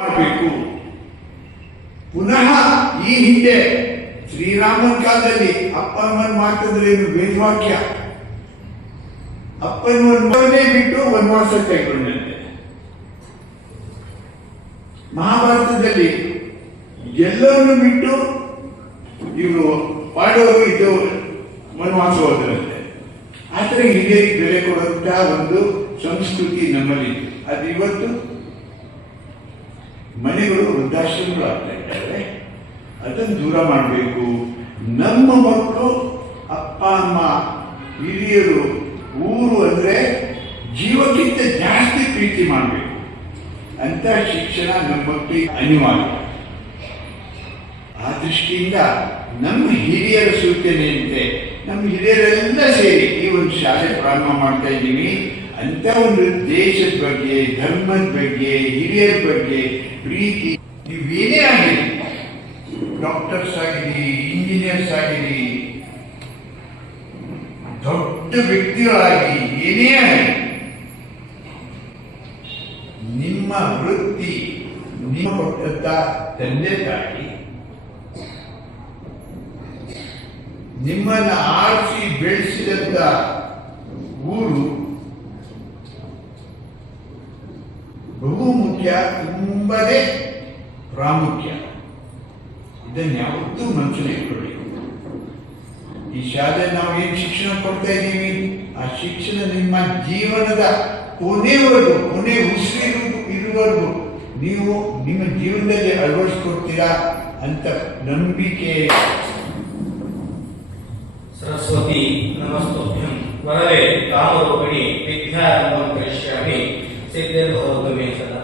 ಮಾಡಬೇಕು. ಪುನಃ ಈ ಹಿಂದೆ ಶ್ರೀರಾಮನ ಕಾಲದಲ್ಲಿ ಅಪ್ಪನ ಮಾತಂದ್ರೇನು ವೇದವಾಕ್ಯ, ಅಪ್ಪನೇ ಬಿಟ್ಟು ವನವಾಸ ಕೈಗೊಂಡಂತೆ. ಮಹಾಭಾರತದಲ್ಲಿ ಎಲ್ಲರನ್ನು ಬಿಟ್ಟು ಇವರು ಪಾಂಡವರು ಇದು ವನವಾಸ ಹೋದರಂತೆ. ಆದರೆ ಹಿರಿಯರಿಗೆ ಬೆಲೆ ಕೊಡುವಂತಹ ಒಂದು ಸಂಸ್ಕೃತಿ ನಮ್ಮಲ್ಲಿ ಅದು ಇವತ್ತು ಮನೆಗಳು ವೃದ್ಧಾಶ್ರಮಗಳು ಆಗ್ತಾ ಇದ್ದಾರೆ. ಅದನ್ನು ದೂರ ಮಾಡಬೇಕು. ನಮ್ಮ ಮಕ್ಕಳು ಅಪ್ಪ ಅಮ್ಮ ಹಿರಿಯರು ಊರು ಅಂದ್ರೆ ಜೀವಕ್ಕಿಂತ ಜಾಸ್ತಿ ಪ್ರೀತಿ ಮಾಡಬೇಕು ಅಂತ ಶಿಕ್ಷಣ ನಮ್ಮ ಮಕ್ಕಳಿಗೆ ಅನಿವಾರ್ಯ. ಆ ದೃಷ್ಟಿಯಿಂದ ನಮ್ಮ ಹಿರಿಯರ ಸೂಚನೆಯಂತೆ ನಮ್ಮ ಹಿರಿಯರೆಲ್ಲ ಸೇರಿ ಈ ಒಂದು ಶಾಲೆ ಪ್ರಾರಂಭ ಮಾಡ್ತಾ ಇದ್ದೀವಿ. ಅಂತ ಒಂದು ದೇಶದ ಬಗ್ಗೆ, ಧರ್ಮದ ಬಗ್ಗೆ, ಹಿರಿಯರ ಬಗ್ಗೆ ಪ್ರೀತಿ ನೀವೇನೇ ಆಗಿರಿ, ಡಾಕ್ಟರ್ಸ್ ಆಗಿರಿ, ಇಂಜಿನಿಯರ್ಸ್ ಆಗಿರಿ, ದೊಡ್ಡ ವ್ಯಕ್ತಿಗಳಾಗಿ ಏನೇ ಆಗಲಿ, ನಿಮ್ಮ ವೃತ್ತಿ, ನಿಮ್ಮ ಕೊಟ್ಟಂತ ತಂದೆ ತಾಯಿ, ನಿಮ್ಮನ್ನ ಆರಿಸಿ ಬೆಳೆಸಿದಂತ ಊರು ಬಹು ಮುಖ್ಯ, ತುಂಬದೇ ಪ್ರಾಮುಖ್ಯ. ಇದನ್ನು ಯಾವತ್ತೂ ಮನಸ್ಸಲ್ಲಿ ಇಟ್ಕೊಳ್ಳಿ. ಈ ಶಾಲೆ ನಾವು ಏನು ಶಿಕ್ಷಣ ಕೊಡ್ತಾ ಇದ್ದೀವಿ, ಆ ಶಿಕ್ಷಣ ನಿಮ್ಮ ಜೀವನದ ಕೊನೆವರೆಗೂ, ಕೊನೆ ಉಸಿರು ಇರುವವರೆಗೂ ನೀವು ನಿಮ್ಮ ಜೀವನದಲ್ಲಿ ಅಳವಡಿಸ್ಕೊಡ್ತೀರಾ ಅಂತ ನಂಬಿಕೆ. सरस्वती नमस्तुभ्यं वरदे कामरूपिणी विद्यारम्भं करिष्यामि सिद्धिर्भवतु मे सदा।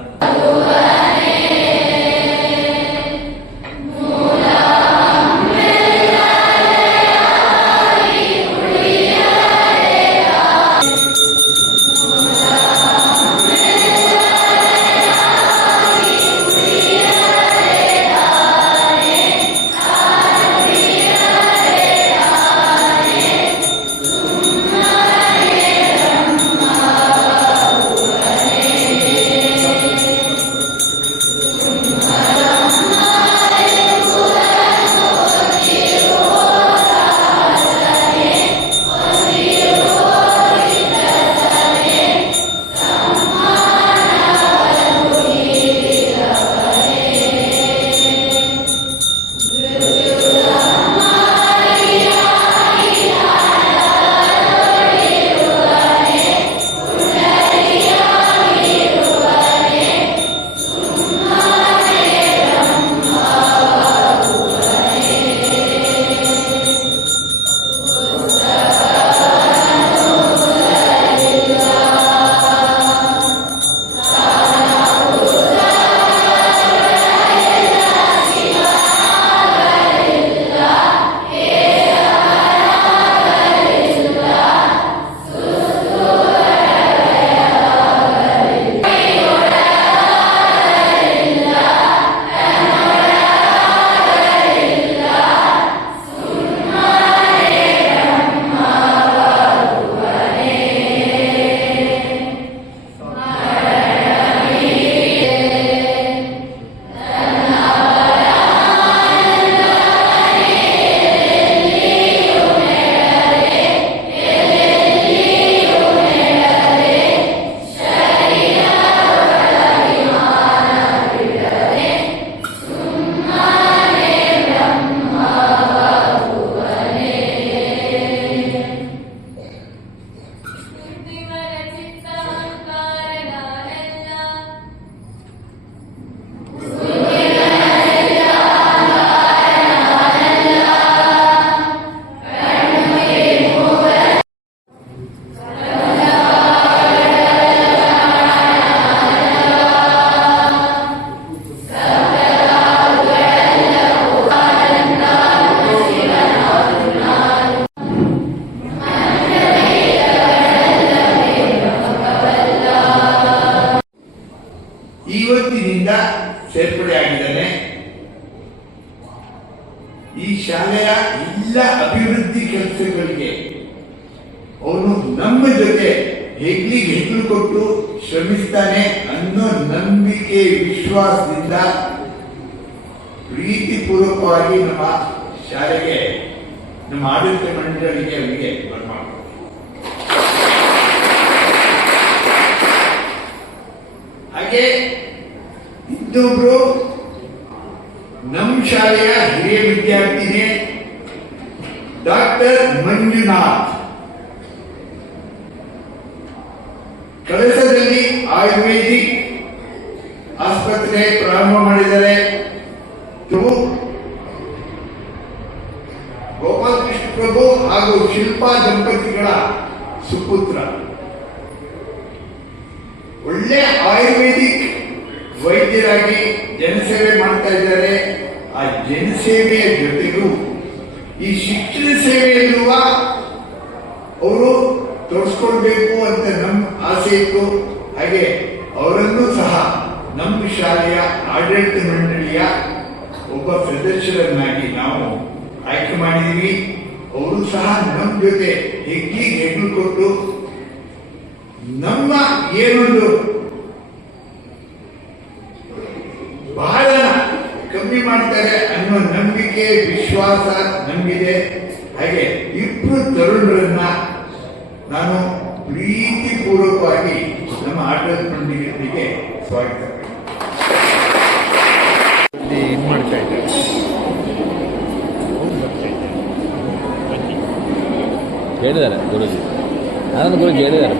ಇವತ್ತಿನಿಂದ ಸೇರ್ಪಡೆಯಾಗಿದ್ದಾನೆ. ಈ ಶಾಲೆಯ ಎಲ್ಲ ಅಭಿವೃದ್ಧಿ ಕೆಲಸಗಳಿಗೆ ಅವನು ನಮ್ಮ ಜೊತೆ ಹೆಗ್ಲಿಗೆ ಹೆಗ್ಲು ಕೊಟ್ಟು ಶ್ರಮಿಸ್ತಾನೆ ಅನ್ನೋ ನಂಬಿಕೆ ವಿಶ್ವಾಸದಿಂದ ಪ್ರೀತಿಪೂರ್ವಕವಾಗಿ ನಮ್ಮ ಶಾಲೆಗೆ, ನಮ್ಮ ಆಡಳಿತ ಮಂಡಳಿಗೆ ಅವರಿಗೆ ಬರ್ಮಾಡ್ತಾರೆ. ಹಾಗೆ ಇನ್ನೊಬ್ರು ನಮ್ಮ ಶಾಲೆಯ ಹಿರಿಯ ವಿದ್ಯಾರ್ಥಿನಿ ಡಾಕ್ಟರ್ ಮಂಜುನಾಥ್ ಕಳಸದಲ್ಲಿ ಆಯುರ್ವೇದಿಕ್ ಆಸ್ಪತ್ರೆ ಪ್ರಾರಂಭ ಮಾಡಿದ್ದಾರೆ. ಗೋಪಾಲಕೃಷ್ಣ ಪ್ರಭು ಹಾಗೂ ಶಿಲ್ಪಾ ದಂಪತಿಗಳ ಸುಪುತ್ರ. ಒಳ್ಳೆ ಆಯುರ್ವೇದಿಕ್ ವೈದ್ಯರಾಗಿ ಜನಸೇವೆ ಮಾಡ್ತಾ ಇದ್ದಾರೆ. ಆ ಜನಸೇವೆಯ ಜೊತೆಗೂ ಈ ಶಿಕ್ಷಣ ಸೇವೆಯಲ್ಲೂ ಅವರು ತೋರಿಸ್ಕೊಳ್ಬೇಕು ಅಂತ ನಮ್ಮ ಆಸೆ ಇತ್ತು. ಹಾಗೆ ಅವರನ್ನು ಸಹ ನಮ್ಮ ಶಾಲೆಯ ಆಡಳಿತ ಮಂಡಳಿಯ ಒಬ್ಬ ಸದಸ್ಯರನ್ನಾಗಿ ನಾವು ಆಯ್ಕೆ ಮಾಡಿದ್ದೀವಿ. ಅವರು ಸಹ ನಮ್ಮ ಜೊತೆ ಹೆಗ್ಲಿಗೆ ಹೆಗ್ಲು ಕೊಟ್ಟು ನಮ್ಮ ಏನೊಂದು ಬಹಳ ಕಮ್ಮಿ ಮಾಡ್ತಾರೆ ಅನ್ನೋ ನಂಬಿಕೆ ವಿಶ್ವಾಸ ನಮಗಿದೆ. ಹಾಗೆ ಇಬ್ಬರು ತರುಣರನ್ನ ನಾನು ಪ್ರೀತಿಪೂರ್ವಕವಾಗಿ ನಮ್ಮ ಆಡಳಿತ ಮಂಡಳಿಗೆ ಸ್ವಾಗತ. ಮಾಡ್ತಾ ಇದ್ದಾರೆ ಹೇಳಿದ್ದಾರೆ ಗುರುಜಿ, ಆನಂದ ಗುರುಜಿ ಹೇಳಿದ್ದಾರೆ.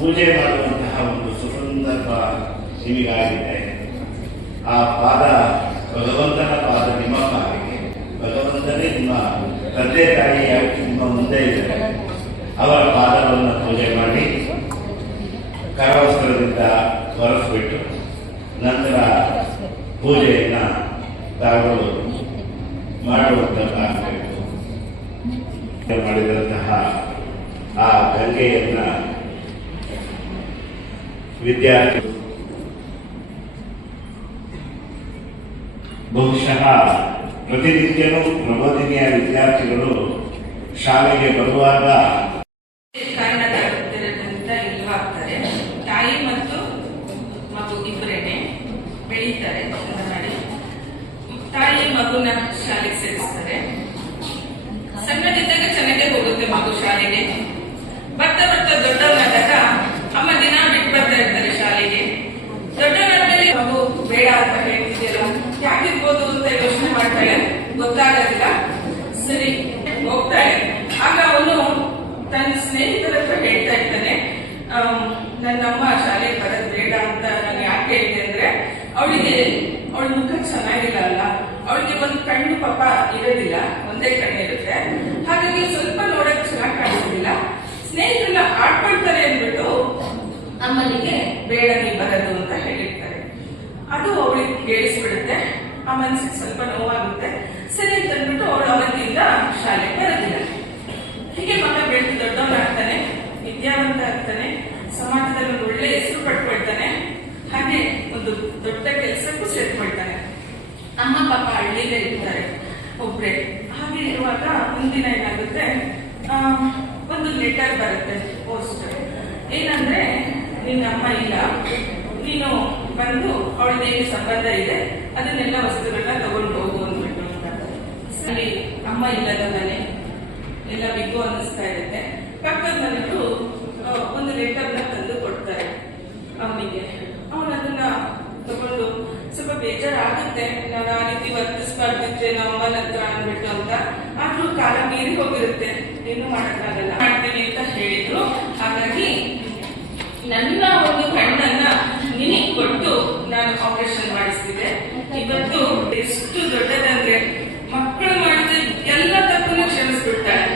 ಪೂಜೆ ಮಾಡುವಂತಹ ಒಂದು ಸುಸಂದರ್ಭ ನಿಮಗಾಗಿದೆ. ಆ ಪಾದ ಭಗವಂತನ ಪಾದ ನಿಮ್ಮ ಪಾಲಿಗೆ, ಭಗವಂತನೇ ನಿಮ್ಮ ತಂದೆ ತಾಯಿಯಾಗಿ ನಿಮ್ಮ ಮುಂದೆ ಇದ್ದಾರೆ. ಅವರ ಪಾದವನ್ನು ಪೂಜೆ ಮಾಡಿ ಕರವಸ್ತ್ರದಿಂದ ಒರೆಸ್ಬಿಟ್ಟು ನಂತರ ಪೂಜೆಯನ್ನ ತಾವು ಮಾಡುವಂತದ್ದಾಗಬೇಕು. ಮಾಡಿದಂತಹ ಆ ಗಂಗೆಯನ್ನ ವಿದ್ಯಾರ್ಥಿಗಳು ಬಹುಶಃ ಪ್ರತಿನಿತ್ಯನೂ ಪ್ರಬೋಧಿನಿಯ ವಿದ್ಯಾರ್ಥಿಗಳು ಶಾಲೆಗೆ ಬರುವಾಗ ಕಾರಣದಾಗಿದ್ದರಿಂದ ಇಲ್ವಾಗ್ತಾರೆ. ತಾಯಿ ಮತ್ತು ಮಗು ಇಬ್ಬರೇನೆ ಬೆಳೀತಾರೆ ಮಾಡಿ. ತಾಯಿ ಮಗುನ ಶಾಲೆಗೆ ಸೇರಿಸ್ತಾರೆ. ಸಣ್ಣದಿದ್ದಾಗ ಚೆನ್ನಾಗೇ ಹೋಗುತ್ತೆ ಮಗು ಶಾಲೆಗೆ. ಬರ್ತಾ ಬರ್ತಾ ದೊಡ್ಡವನಾದಾಗ ಅಮ್ಮ ದಿನ ಬಿಟ್ಟು ಬರ್ತಾ ಇರ್ತಾರೆ ಶಾಲೆಗೆ. ದೊಡ್ಡವನಾದ್ಮೇಲೆ ಮಗು ಬೇಡ ಅಂತ ಹೇಳ್ತಿದ್ಯಲ್ಲ, ಯಾಕಿರ್ಬೋದು ಅಂತ ಯೋಚನೆ ಮಾಡ್ತಾಳೆ, ಗೊತ್ತಾಗೋದಿಲ್ಲ. ಸರಿ ಹೋಗ್ತಾಳೆ. ಆಗ ಅವನು ತನ್ನ ಸ್ನೇಹಿತರ ಹತ್ರ ಹೇಳ್ತಾ ಇರ್ತಾನೆ, ನನ್ನಮ್ಮ ಶಾಲೆಗೆ ಬರೋದು ಬೇಡ ಅಂತ ನಾನು ಯಾಕೆ ಹೇಳಿದೆ ಅಂದ್ರೆ, ಅವಳ ಮುಖ ಚೆನ್ನಾಗಿಲ್ಲ ಅಲ್ಲ, ಅವಳಿಗೆ ಒಂದು ಕಣ್ಣು ಪಾಪ ಇರೋದಿಲ್ಲ, ಒಂದೇ ಕಣ್ಣಿರುತ್ತೆ, ಹಾಗಾಗಿ ಸ್ವಲ್ಪ ನೋಡಕ್ ಚೆನ್ನಾಗಿ ಕಾಣಿಸೋದಿಲ್ಲ. ಸ್ನೇಹಿತರೆಲ್ಲ ಆಡ್ಕೊಳ್ತಾರೆ ಅಂದ್ಬಿಟ್ಟು ಅಮ್ಮನಿಗೆ ಬೇಡ ನೀ ಬರೋದು ಅಂತ ಹೇಳಿರ್ತಾರೆ. ಅದು ಅವಳಿಗೆ ಕೇಳಿಸ್ಬಿಡುತ್ತೆ. ಆ ಮನಸ್ಸಿಗೆ ಸ್ವಲ್ಪ ನೋವಾಗುತ್ತೆ. ಸರಿ ಅಂತ ಅಂದ್ಬಿಟ್ಟು ಅವಳು ಅವತ್ತಿಂದ ಶಾಲೆಗೆ ಬರೋದಿಲ್ಲ. ಹೀಗೆ ಮಗ ಬೆಳೆದು ದೊಡ್ಡವನಾಗ್ತಾನೆ, ವಿದ್ಯಾವಂತ ಆಗ್ತಾನೆ, ಸಮಾಜದಲ್ಲಿ ಒಂದು ಒಳ್ಳೆ ಹೆಸರು ಪಡ್ಕೊಳ್ತಾನೆ, ಹಾಗೆ ಒಂದು ದೊಡ್ಡ ಕೆಲಸಕ್ಕೂ ಸೇರ್ಕೊಳ್ತಾನೆ. ಅಮ್ಮ ಪಾಪ ಹಳ್ಳಿಲೇ ಇರ್ತಾರೆ ಒಬ್ರೆ. ಹಾಗೆ ಇರುವಾಗ ಒಂದಿನ ಏನಾಗುತ್ತೆ, ಒಂದು ಲೆಟರ್ ಬರುತ್ತೆ ಪೋಸ್ಟ್. ಏನಂದ್ರೆ, ನಿನ್ನ ಅಮ್ಮ ಇಲ್ಲ, ನೀನು ಬಂದು ಅವಳದೇನು ಸಂಬಂಧ ಇದೆ ಅದನ್ನೆಲ್ಲ ವಸ್ತುಗಳನ್ನ ತಗೊಂಡು ಹೋಗು ಅಂದ್ಬಿಟ್ಟು ಅಂತ. ಸರಿ, ಅಮ್ಮ ಇಲ್ಲದ ಮನೆ ಎಲ್ಲ ಬಿಗ್ಗು ಅನ್ನಿಸ್ತಾ ಇರುತ್ತೆ. ಪಕ್ಕದ ಮನೆಯವರು ಒಂದು ಲೆಟರ್ನ ತಂದು ಕೊಡ್ತಾರೆ ಅವನಿಗೆ. ಅವನು ಅದನ್ನ ತಗೊಂಡು ಸ್ವಲ್ಪ ಬೇಜಾರಾಗುತ್ತೆ, ನಾನು ಆ ರೀತಿ ವರ್ತಿಸ್ಬಾರ್ದಿದ್ರೆ ನಮ್ಮ ಅಮ್ಮನ ಹತ್ರ ಅಂದ್ಬಿಟ್ಟು ಅಂತ. ಆದ್ರೂ ಕಾಲ ಮೀರಿ ಹೋಗಿರುತ್ತೆ, ಏನು ಮಾಡಕ್ಕಾಗಲ್ಲ, ಮಾಡ್ತೀನಿ ಅಂತ ಹೇಳಿದ್ರು. ಹಾಗಾಗಿ ನನ್ನ ಒಂದು ಕಣ್ಣನ್ನ ನಿನಗೆ ಕೊಟ್ಟು ನಾನು ಆಪರೇಷನ್ ಮಾಡಿಸ್ತಿದ್ದೆ. ಇವತ್ತು ಎಷ್ಟು ದೊಡ್ಡದಂದ್ರೆ, ಮಕ್ಕಳು ಮಾಡಿದ್ರೆ ಎಲ್ಲ ತಪ್ಪನ್ನು ಕ್ಷಮಿಸ್ಬಿಡ್ತಾಳೆ.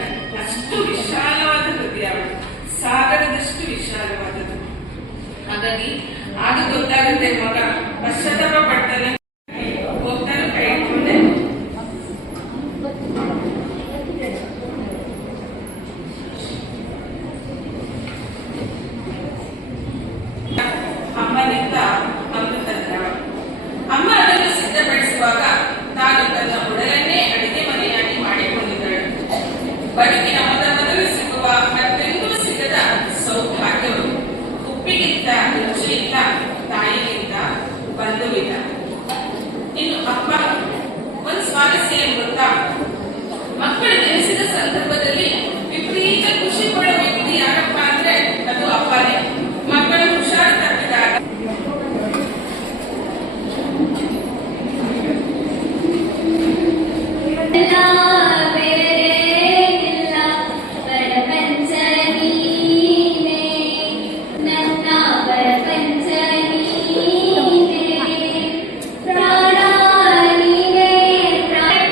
ಅಷ್ಟು ವಿಶಾಲವಾದ ಹೃದಯ, ಸಾಗರದಷ್ಟು ವಿಶಾಲವಾದದ್ದು. ಹಾಗಾಗಿ ಆಗ ಗೊತ್ತಾಗುತ್ತೆ ಮಗ ಪಶ್ಚಾತ್ತಾಪ ಪಡ್ತಾನೆ. ಹೋಗ್ತಾನೆ, ಕೈ ಇಟ್ಕೊಂಡೆ ಅಮ್ಮನಿಂದ ಅಮೃತ ದ್ರವ. ಅಮ್ಮ ಅದನ್ನು ಸಿದ್ಧಪಡಿಸುವಾಗ ತಾನು ತನ್ನ ಉಡಲನ್ನೇ ಅಡಿಗೆ ಮನೆಯಾಗಿ ಮಾಡಿಕೊಂಡಿದ್ದಳು. ಬದುಕಿನ ಮೊದಲು ಸಿಗುವ ಮತ್ತೆಂದೂ ಸಿಗದ ಸೌಭಾಗ್ಯವು. ಉಪ್ಪಿಗಿಂತ ರುಚಿಯಿಂದ ತಾಯಿಗಿಂತ ಬಂಧುವಿಲ್ಲ. ಇನ್ನು ಅಪ್ಪ ಒಂದು ಸ್ವಾರಸ್ಯ ಏನ್ ಗೊತ್ತಾ, ಮಕ್ಕಳು ಜನಿಸಿದ ಸಂದರ್ಭದಲ್ಲಿ ವಿಪರೀತ ಖುಷಿ ಪಡುವ ವ್ಯಕ್ತಿ ಯಾರಪ್ಪ ಅಂದ್ರೆ ಅದು ಅಪ್ಪನೇ. ಮಕ್ಕಳು ಹುಷಾರು ತಪ್ಪಿದಾಗ ಪ್ರಾಣ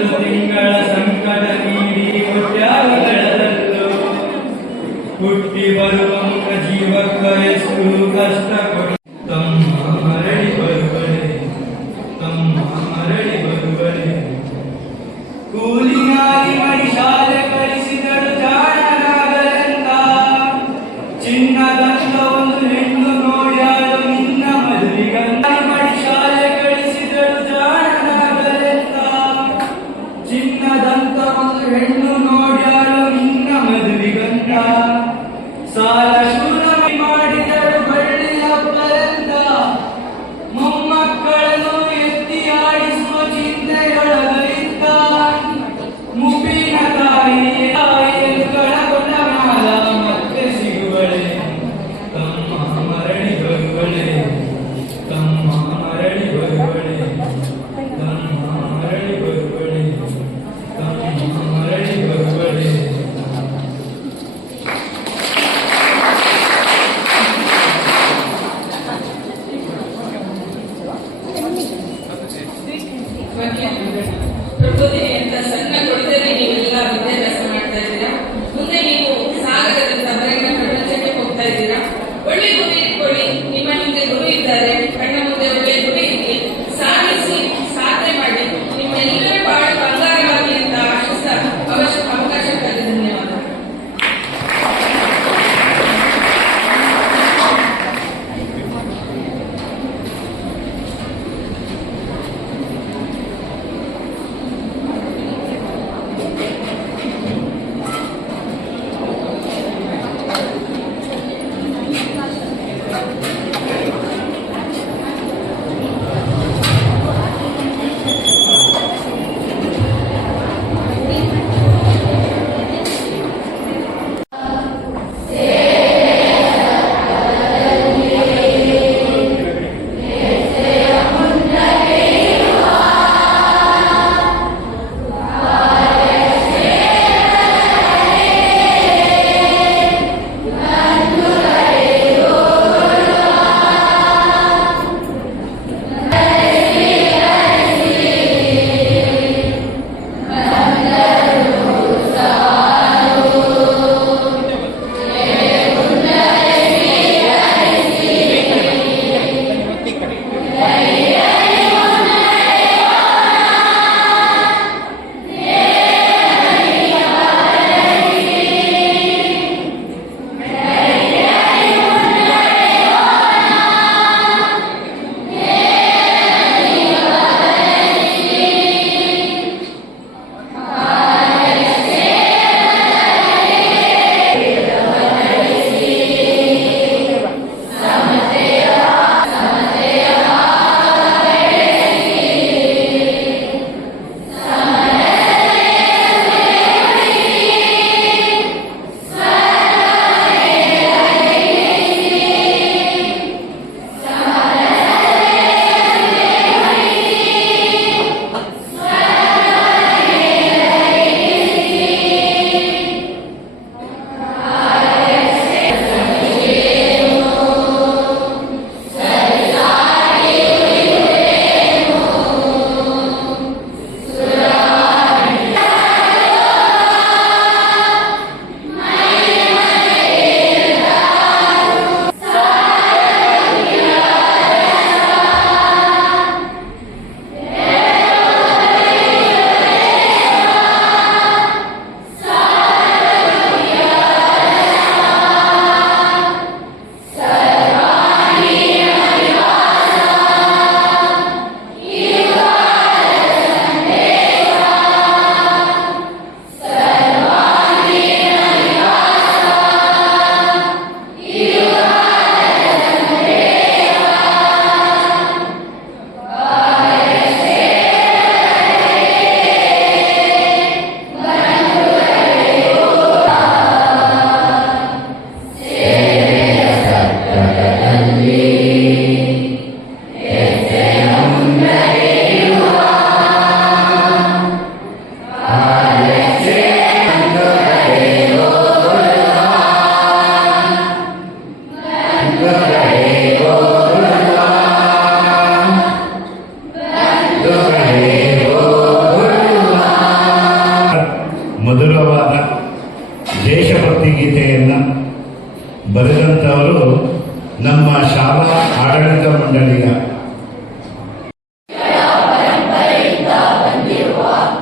ಒಂಬತ್ತು ತಿಂಗಳ ಸಂಕಟ ನೀಡಿ ತ್ಯಾಗಗಳಲ್ಲೂ ಹುಟ್ಟಿ ಬರುವ ಮುಖ ಜೀವಕ್ಕೆ ಎಷ್ಟು ಕಷ್ಟ ಕೊಡಿ ತಮ್ಮ ಮರಳಿ ಬರುವಳೆ ತಮ್ಮ ಮರಳಿ ಬರುವಳೆ ಕೂಲಿನಾಗಿ ಮಡಿ ಶಾಲೆ ಕಲಿಸಿದರು ಜಾಣರಾಗಲೆಂದ ಚಿನ್ನದಂತ ಒಂದು ಹೆಣ್ಣು ನೋಡ್ಯಾಳು ನಿನ್ನ ಮದುವೆಗಂತ ಮಡಿ ಶಾಲೆ ಕಲಿಸಿದರು ಜಾಣರಾಗಲೆಂದ ಚಿನ್ನದಂತ ಒಂದು ಹೆಣ್ಣು ನೋಡ್ಯಾಳು ನಿನ್ನ ಮದುವೆಗಂತ ಸಾಲ ಶೂಲ ಮಾಡಿದರು ಬಳ್ಳಿ ಹಬ್ಬಲೆಂದ ಮೊಮ್ಮಕ್ಕಳನ್ನು ಎತ್ತಿ ಆಡಿಸುವ ಚಿಂತೆಯೊಳಗಿದ್ದ ಮುಪ್ಪಿನ ತಾಯಿಗಳ ಮಾಲ ಮತ್ತೆ ಸಿಗುವಳೆ ತಮ್ಮ ಮರಳಿ ಬರುವಳೆ ತಮ್ಮ ಮರಳಿ ಬರುವಳೆ ತಮ್ಮ ಮರಳಿ ಬರುವಳೆ ತಮ್ಮ ಮರಳಿ ಬರುವಳೆ ಪ್ರಬೋಧಿನಿ ಅಂತ ಸಣ್ಣ ಕೊಡಿದರೆ ನೀವೆಲ್ಲ ವಿದ್ಯಾಭ್ಯಾಸ ಮಾಡ್ತಾ ಇದ್ದೀರಾ. ಮುಂದೆ ನೀವು ಸಾಗರದಿಂದ ಹೊರಗಿನ ಪ್ರಪಂಚಕ್ಕೆ ಹೋಗ್ತಾ ಇದ್ದೀರಾ. ಒಳ್ಳೆ ಗುರಿ ಇಟ್ಕೊಳ್ಳಿ. ನಿಮ್ಮ ಮುಂದೆ ಗುರು ಇದ್ದಾರೆ, ಕಣ್ಣ ಮುಂದೆ ಒಳ್ಳೆ ಗುರಿ ಇರಲಿ, ಸಾಧಿಸಿ ಸಾಧನೆ ಮಾಡಿ ನಿಮ್ಮೆಲ್ಲರ ಬಾಳು ಬಂಗಾರವಾಗಿ ಅಂತ ಆಶಿಸ್ತಾ ಅವಕಾಶಕ್ಕಾಗಿ ಧನ್ಯವಾದ.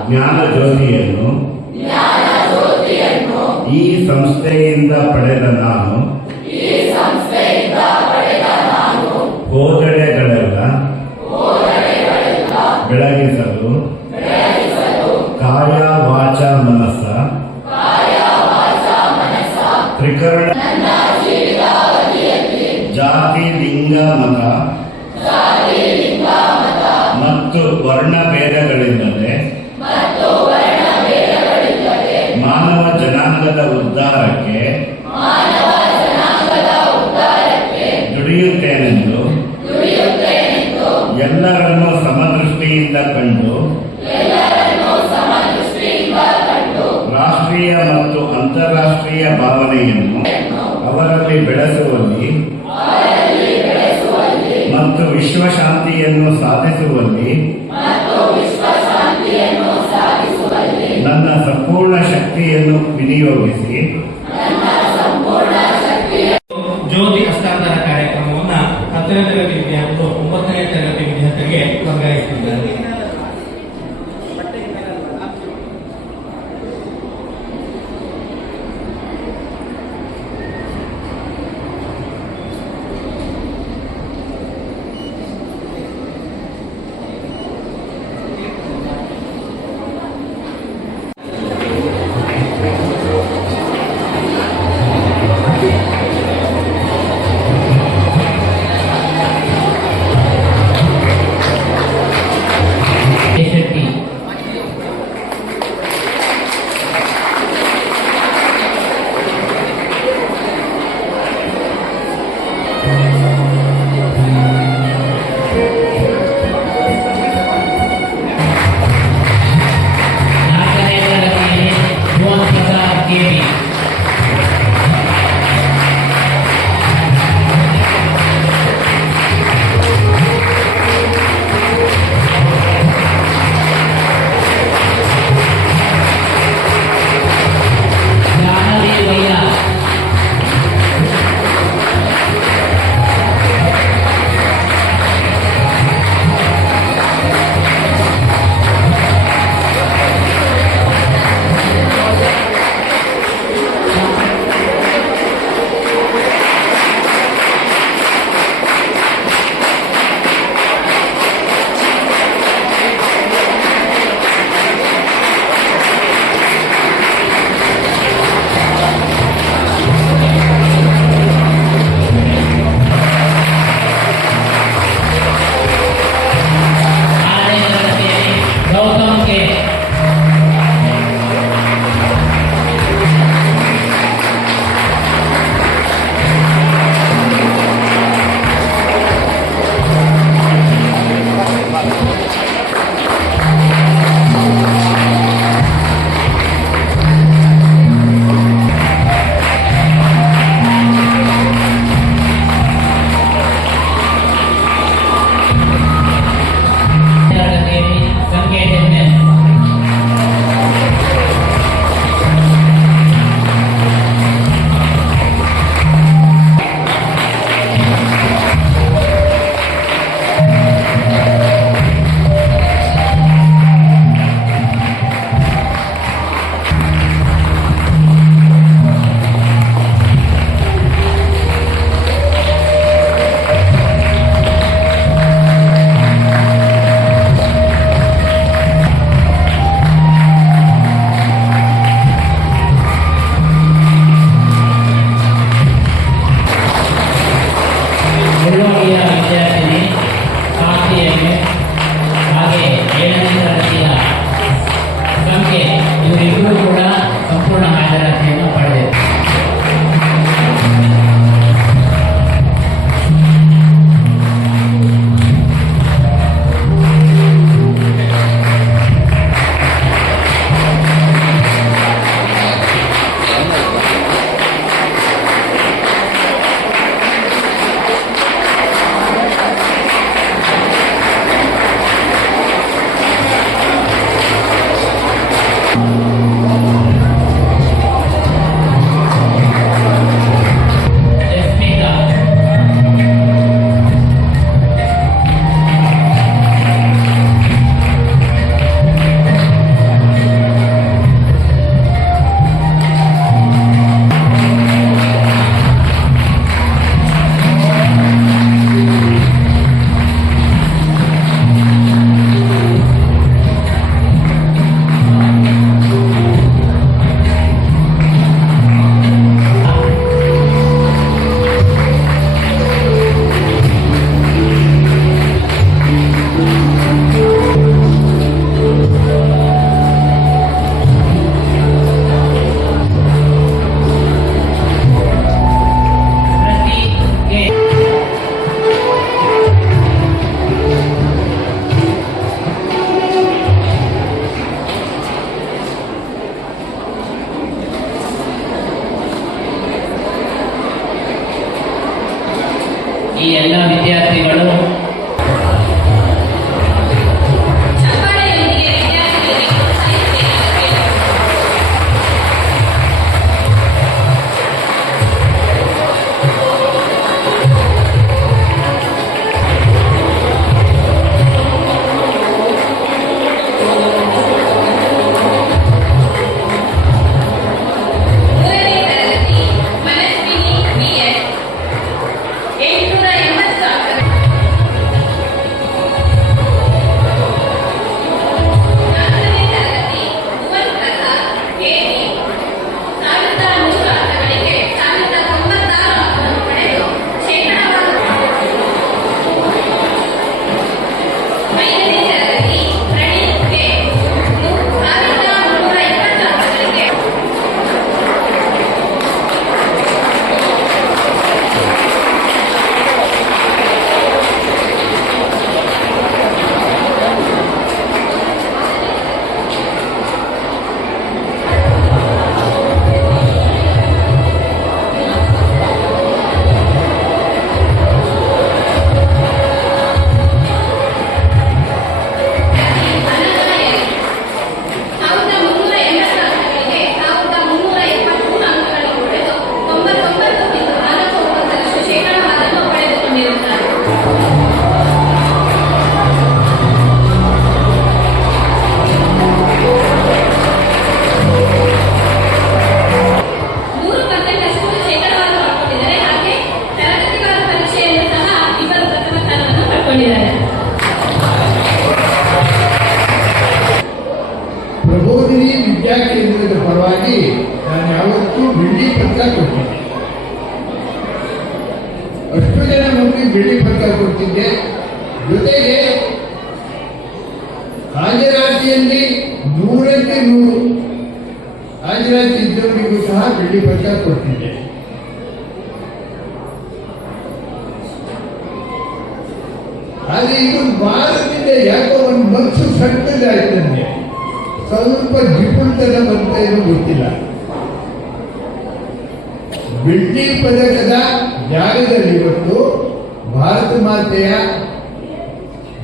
ಜ್ಞಾನ ಜ್ಯೋತಿಯನ್ನು ಈ ಸಂಸ್ಥೆಯಿಂದ ಪಡೆದ ನಾನು ಹೋದೆಡೆಗಳೆಲ್ಲ ಬೆಳಗಿಸಲು ಕಾಯ ವಾಚ ಮನಸ್ಸ ತ್ರಿಕರಣ ಜಾತಿ ಲಿಂಗ ಮತ ಮತ್ತು ವರ್ಣ ಭೇದಗಳಿಲ್ಲದೆ ಮಾನವ ಜನಾಂಗದ ಉದ್ಧಾರಕ್ಕೆ ದುಡಿಯುತ್ತೇನೆಂದು ಎಲ್ಲರನ್ನೂ ಸಮದೃಷ್ಟಿಯಿಂದ ಕಂಡು ರಾಷ್ಟ್ರೀಯ ಮತ್ತು ಅಂತಾರಾಷ್ಟ್ರೀಯ ಭಾವನೆಯನ್ನು ಅವರಲ್ಲಿ ಬೆಳೆಸುವಲ್ಲಿ ಮತ್ತು ವಿಶ್ವಶಾಂತಿಯನ್ನು ಸಾಧಿಸುವಲ್ಲಿ ನನ್ನ ಸಂಪೂರ್ಣ ಶಕ್ತಿಯನ್ನು ವಿನಿಯೋಗಿಸಿ ಜ್ಯೋತಿ ಹಸ್ತಾಂತರ ಕಾರ್ಯಕ್ರಮವನ್ನು 10ನೇ ತರಗತಿ ವಿದ್ಯಾರ್ಥಿಗಳು 9ನೇ ತರಗತಿ ವಿದ್ಯಾರ್ಥಿಗಳಿಗೆ ವರ್ಗಾಯಿಸಿದ್ದಾರೆ. ಪರವಾಗಿ ನಾನು ಯಾವತ್ತೂ ಬೆಳ್ಳಿ ಪತ್ರ ಕೊಟ್ಟಿದ್ದೆ. ಅಷ್ಟು ಜನ ಮಕ್ಕಳಿಗೆ ಬೆಳ್ಳಿ ಪತ್ರ ಕೊಡ್ತಿದ್ದೆ. ಜೊತೆಗೆ ಹಾಜರಾತಿಯಲ್ಲಿ 100ಕ್ಕೆ 100 ಹಾಜರಾತಿ ಇದ್ದವರಿಗೂ ಸಹ ಬೆಳ್ಳಿ ಪತ್ರ ಕೊಡ್ತಿದ್ದೆ. ಆದರೆ ಇದೊಂದು ವಾರದಿಂದ ಯಾಕೋ ಒಂದು ಮನಸ್ಸು ಸಣ್ಣದಾಯ್ತು ನನಗೆ. ಸ್ವಲ್ಪ ಜಿಪುಣತನ ಬಂತ ಏನು ಗೊತ್ತಿಲ್ಲ. ಬೆಳ್ಳಿ ಪದಕದ ಜಾಗದಲ್ಲಿ ಇವತ್ತು ಭಾರತ ಮಾತೆಯ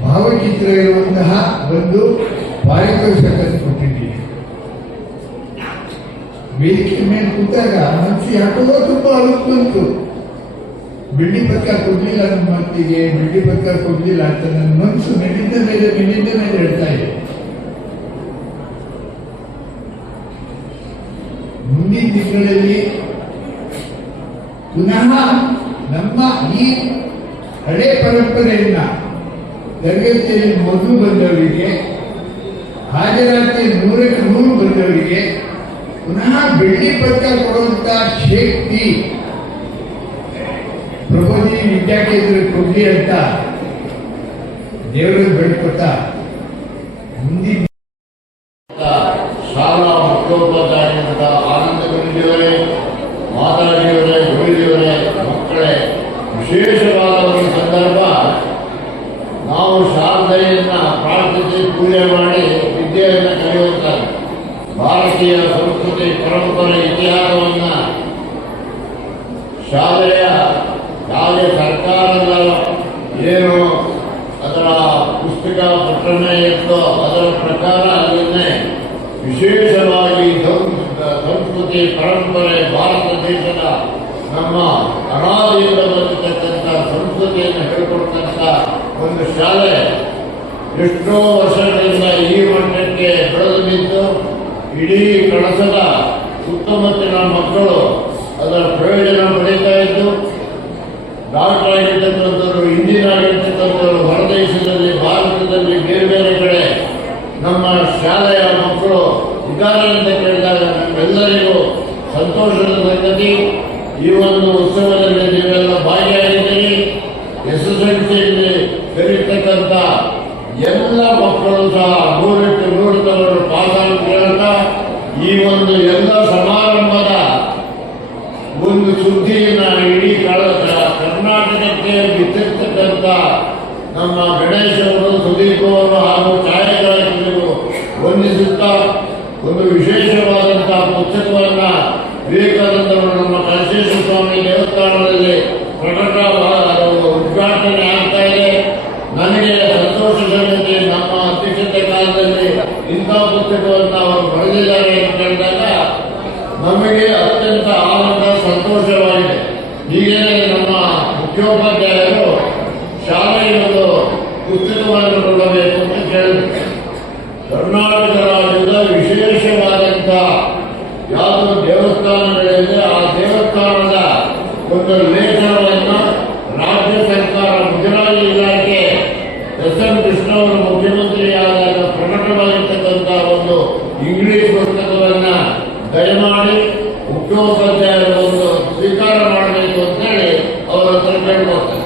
ಭಾವಚಿತ್ರ ಇರುವಂತಹ ಒಂದು ಪಾರಿತೋಷಕ ಕೊಟ್ಟಿದ್ದೀನಿ. ವೇದಿಕೆ ಮೇಲೆ ಕೂತಾಗ ಮನಸ್ಸು ಯಾಕೋ ತುಂಬಾ ಅಳುಕು ಬಂತು. ಬೆಳ್ಳಿ ಪದಕ ಕೊಡ್ಲಿಲ್ಲ ನಮ್ಮ ಮತ್ತಿಗೆ, ಬೆಳ್ಳಿ ಪದಕ ಕೊಡ್ಲಿಲ್ಲ ಅಂತ ನನ್ನ ಮನಸ್ಸು ಮೇಲಿಂದ ಮೇಲೆ ಹೇಳ್ತಾ ಇದೆ. ಮುಂದಿನ ತಿಂಗಳಲ್ಲಿ ಪುನಃ ನಮ್ಮ ಈ ಹಳೆ ಪರಂಪರೆಯನ್ನ ತರಗತಿಯಲ್ಲಿ ಮೊದಲು ಬಂದವರಿಗೆ, ಹಾಜರಾತಿ 100ಕ್ಕೆ 100 ಬಂದವರಿಗೆ ಪುನಃ ಬೆಳ್ಳಿ ಪದಕ ಕೊಡುವಂತ ಶಕ್ತಿ ಪ್ರಬೋಧಿ ವಿದ್ಯಾಕೇಂದ್ರ ಕೊಡ್ಲಿ ಅಂತ ದೇವರಲ್ಲಿ ಬೆಳ್ಕೊತ ಮುಂದಿನ ಶಾಲಾ ಮುಖ್ಯೋಪಾಧ್ಯಾಯರಾದ ಆನಂದ ಗುರುಜಿಯವರೇ, ಮಾತಾಜಿಯವರೇ, ಗುರುಜಿಯವರೇ, ಮಕ್ಕಳೇ, ವಿಶೇಷವಾದ ಒಂದು ಸಂದರ್ಭ. ನಾವು ಶಾರದೆಯನ್ನ ಪ್ರಾರ್ಥಿಸಿ ಪೂಜೆ ಮಾಡಿ ವಿದ್ಯೆಯನ್ನು ಕಲಿಯುವಂತಾರೆ. ಭಾರತೀಯ ಸಂಸ್ಕೃತಿ, ಪರಂಪರೆ, ಇತಿಹಾಸವನ್ನ ಶಾಲೆಯ ಯಾವುದೇ ಸರ್ಕಾರದ ಏನು ಅದರ ಪುಸ್ತಕ ಪಠಣೆ ಇರ್ತೋ ಅದರ ಪ್ರಕಾರ ಅದನ್ನೇ ವಿಶೇಷವಾಗಿ ಸಂಸ್ಕೃತಿ, ಪರಂಪರೆ, ಭಾರತ ದೇಶದ ನಮ್ಮ ಅನಾದಿಯಿಂದ ಬಂದಿರತಕ್ಕಂಥ ಸಂಸ್ಕೃತಿಯನ್ನು ಹೇಳಿಕೊಡ್ತಕ್ಕಂಥ ಒಂದು ಶಾಲೆ ಎಷ್ಟೋ ವರ್ಷಗಳಿಂದ ಈ ಮಟ್ಟಕ್ಕೆ ಬೆಳೆದು ನಿಂತು ಇಡೀ ಕಳಸದ ಸುತ್ತಮುತ್ತಲಿನ ಮಕ್ಕಳು ಅದರ ಪ್ರಯೋಜನ ಪಡೀತಾ ಇದ್ದು, ಡಾಕ್ಟರ್ ಆಗಿರ್ತಕ್ಕಂಥವ್ರು, ಇಂಜಿನಿಯರ್ ಆಗಿರ್ತಕ್ಕಂಥವ್ರು ಹೊರದೇಶದಲ್ಲಿ, ಭಾರತದಲ್ಲಿ ಬೇರೆ ಬೇರೆ ಕಡೆ ನಮ್ಮ ಶಾಲೆಯ ಮಕ್ಕಳು ಇದ್ದಾರೆ ಅಂತ ಕೇಳಿದಾಗ ನಮ್ಮೆಲ್ಲರಿಗೂ ಸಂತೋಷದ ಸಂಗತಿ. ಈ ಒಂದು ಉತ್ಸವದಲ್ಲಿ ನೀವೆಲ್ಲ ಭಾಗಿಯಾಗಿದ್ದೀರಿ. SSLCಯಲ್ಲಿ ಕಲಿತಕ್ಕಂಥ ಎಲ್ಲ ಮಕ್ಕಳು ಸಹ 100ಕ್ಕೆ 100 ತಗೊಂಡು ಪಾಸಾಗಿ ಕೇಳ್ತಾ ಈ ಒಂದು ಎಲ್ಲ ಸಮಾರಂಭದ ಒಂದು ಸುದ್ದಿಯನ್ನು ಇಡೀ ಕರ್ನಾಟಕಕ್ಕೆ ಬಿತ್ತಿರ್ತಕ್ಕಂಥ ನಮ್ಮ ಗಣೇಶ್ ಅವರು, ಸುದೀಪ್ ಅವರು ಹಾಗೂ ಛಾಯಾಗ್ರಾಹಕರಿಗೂ ವಂದಿಸುತ್ತಾ ಒಂದು ವಿಶೇಷವಾದಂತಹ ಪುಸ್ತಕವನ್ನ ವಿವೇಕಾನಂದರು ನಮ್ಮ ಕಳಸೇಶ್ವರ ಸ್ವಾಮಿ ದೇವಸ್ಥಾನದಲ್ಲಿ ಉದ್ಘಾಟನೆ ಆಗ್ತಾ ಇದೆ. ನನಗೆ ಸಂತೋಷ ಸಂಗತಿ, ನಮ್ಮ ಅಧ್ಯಕ್ಷತೆ ಕಾಲದಲ್ಲಿ ಇಂಥ ಪುಸ್ತಕವನ್ನು ಅವರು ಬರೆದಿದ್ದಾರೆ ಅಂತ ಹೇಳಿದಾಗ ನಮಗೆ ಅತ್ಯಂತ ಆನಂದ, ಸಂತೋಷವಾಗಿದೆ. ಹೀಗೇನೆ ನಮ್ಮ ಮುಖ್ಯೋಪಾಧ್ಯಾಯರು ಶಾಲೆಗೆ ಒಂದು ಪುಸ್ತಕವನ್ನು ಕೊಡಬೇಕು ಅಂತ ಕೇಳಿದ್ರು. ಕರ್ನಾಟಕ ರಾಜ್ಯದ ವಿಶೇಷವಾದಂಥ ಯಾವುದೋ ದೇವಸ್ಥಾನಗಳಿದೆ, ಆ ದೇವಸ್ಥಾನದ ಒಂದು ಲೇಖನವನ್ನು ರಾಜ್ಯ ಸರ್ಕಾರ, ಮುಜರಾಯಿ ಇಲಾಖೆ SM ಕೃಷ್ಣ ಅವರು ಮುಖ್ಯಮಂತ್ರಿಯಾದಾಗ ಪ್ರಕಟವಾಗಿರ್ತಕ್ಕಂಥ ಒಂದು ಇಂಗ್ಲಿಷ್ ಪುಸ್ತಕವನ್ನು ದಯಮಾಡಿ ಮುಖ್ಯೋಪಾಧ್ಯಾಯರು ಒಂದು ಸ್ವೀಕಾರ ಮಾಡಬೇಕು ಅಂತೇಳಿ ಅವರ ಹತ್ರ ಕೇಳ್ಕೊಳ್ತಾರೆ.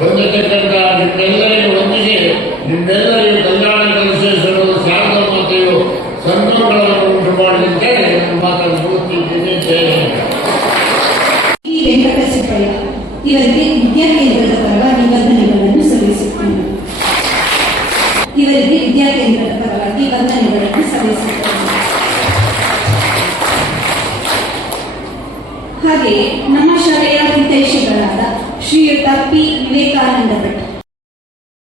ಬಂದಿರತಕ್ಕಂಥ ನಿಮ್ಮೆಲ್ಲರಿಗೂ ವಂದಿಸಿ, ನಿಮ್ಮೆಲ್ಲರಿಗೂ ಕಲ್ಯಾಣ ಕಲಶೇಶ್ವರರು, ಶಾರದಾ ಮಾತೆಯು ಸಂಭ್ರಮಗಳನ್ನು ಉಂಟು ಮಾಡಲಿ ಅಂತೇಳಿ ನನ್ನ ಮಾತನ್ನು ಮುಗಿಸ್ತಿದ್ದೀನಿ. ಜಯ ಹಿಂದ್. ಈ ವೆಂಕಟಸಿದ್ದಯ್ಯ ಇವರಿಗೆ ವಿದ್ಯಾಕೇಂದ್ರದ ಪರವಾಗಿ ವಂದನೆಗಳನ್ನು ಸಲ್ಲಿಸುತ್ತೇನೆ. ಹಾಗೆಯೇ ನಮ್ಮ ಶಾಲೆಯ ಹಿತೈಷಿಗಳಾದ ಶ್ರೀಯುತ P. ವಿವೇಕಾನಂದ ಭಟ್